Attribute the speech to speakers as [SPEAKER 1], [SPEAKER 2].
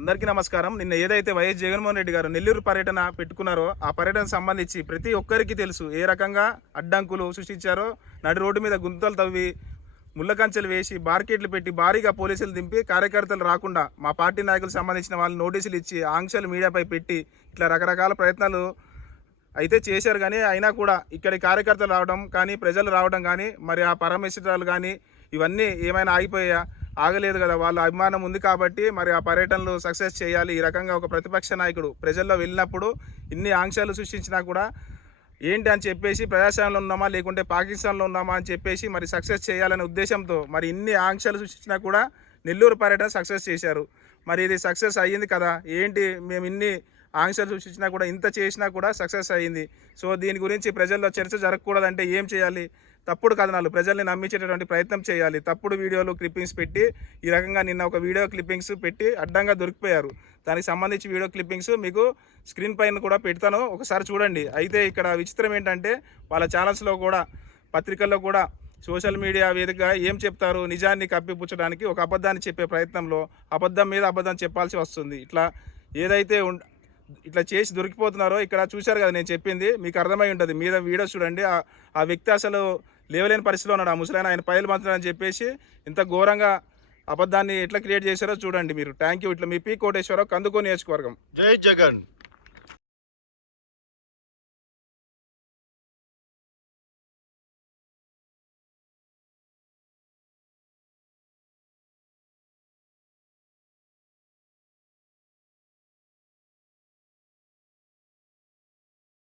[SPEAKER 1] అందరికీ నమస్కారం. నిన్న ఏదైతే వైఎస్ జగన్మోహన్ రెడ్డి గారు నెల్లూరు పర్యటన పెట్టుకున్నారో ఆ పర్యటన సంబంధించి ప్రతి ఒక్కరికి తెలుసు ఏ రకంగా అడ్డంకులు సృష్టించారో. నడి రోడ్డు మీద గుంతలు తవ్వి ముళ్ళ కంచెలు వేసి బార్కెట్లు పెట్టి భారీగా పోలీసులు దింపి కార్యకర్తలు రాకుండా మా పార్టీ నాయకులకు సంబంధించిన వాళ్ళు నోటీసులు ఇచ్చి ఆంక్షలు మీడియాపై పెట్టి ఇట్లా రకరకాల ప్రయత్నాలు అయితే చేశారు. కానీ అయినా కూడా ఇక్కడి కార్యకర్తలు రావడం కానీ ప్రజలు రావడం కానీ మరి ఆ పరమేశ్వరాలు కానీ ఇవన్నీ ఏమైనా ఆగిపోయా ఆగలేదు కదా వాళ్ళ అభిమానం ఉంది కాబట్టి మరి ఆ పర్యటనలు సక్సెస్ చేయాలి. ఈ రకంగా ఒక ప్రతిపక్ష నాయకుడు ప్రజల్లో వెళ్ళినప్పుడు ఇన్ని ఆంక్షలు సృష్టించినా కూడా ఏంటి అని చెప్పేసి ప్రజాస్వామ్యంలో ఉన్నామా లేకుంటే పాకిస్తాన్లో ఉన్నామా అని చెప్పేసి మరి సక్సెస్ చేయాలనే ఉద్దేశంతో మరి ఇన్ని ఆంక్షలు సృష్టించినా కూడా నెల్లూరు పర్యటన సక్సెస్ చేశారు. మరి ఇది సక్సెస్ అయ్యింది కదా ఏంటి మేము ఇన్ని ఆంక్షలు సృష్టించినా కూడా ఇంత చేసినా కూడా సక్సెస్ అయ్యింది. సో దీని గురించి ప్రజల్లో చర్చ జరగకూడదంటే ఏం చేయాలి? తప్పుడు కథనాలు ప్రజల్ని నమ్మించేటటువంటి ప్రయత్నం చేయాలి. తప్పుడు వీడియోలు క్లిప్పింగ్స్ పెట్టి ఈ రకంగా నిన్న ఒక వీడియో క్లిప్పింగ్స్ పెట్టి అడ్డంగా దొరికిపోయారు. దానికి సంబంధించి వీడియో క్లిప్పింగ్స్ మీకు స్క్రీన్ పైన కూడా పెడతాను. ఒకసారి చూడండి. అయితే ఇక్కడ విచిత్రం ఏంటంటే వాళ్ళ ఛానల్స్లో కూడా పత్రికల్లో కూడా సోషల్ మీడియా వేదికగా ఏం చెప్తారు? నిజాన్ని కప్పిపుచ్చడానికి ఒక అబద్ధాన్ని చెప్పే ప్రయత్నంలో అబద్ధం మీద అబద్ధం చెప్పాల్సి వస్తుంది. ఇట్లా ఏదైతే ఉం- ఇట్లా చేసి దొరికిపోతున్నారో ఇక్కడ చూశారు కదా నేను చెప్పింది మీకు అర్థమై ఉంటుంది. మీద వీడియో చూడండి. ఆ వ్యక్తి అసలు లేవలేని పరిస్థితిలో ఉన్నాడు. ఆ ముసలాయన ఆయన పైలు మంత్రులు చెప్పేసి ఇంత ఘోరంగా అబద్ధాన్ని ఎట్లా క్రియేట్ చేశారో చూడండి మీరు. థ్యాంక్ యూ ఇట్లా మీ పీ కోటేశ్వరరావు కందుకో నియోజకవర్గం.
[SPEAKER 2] జై జగన్.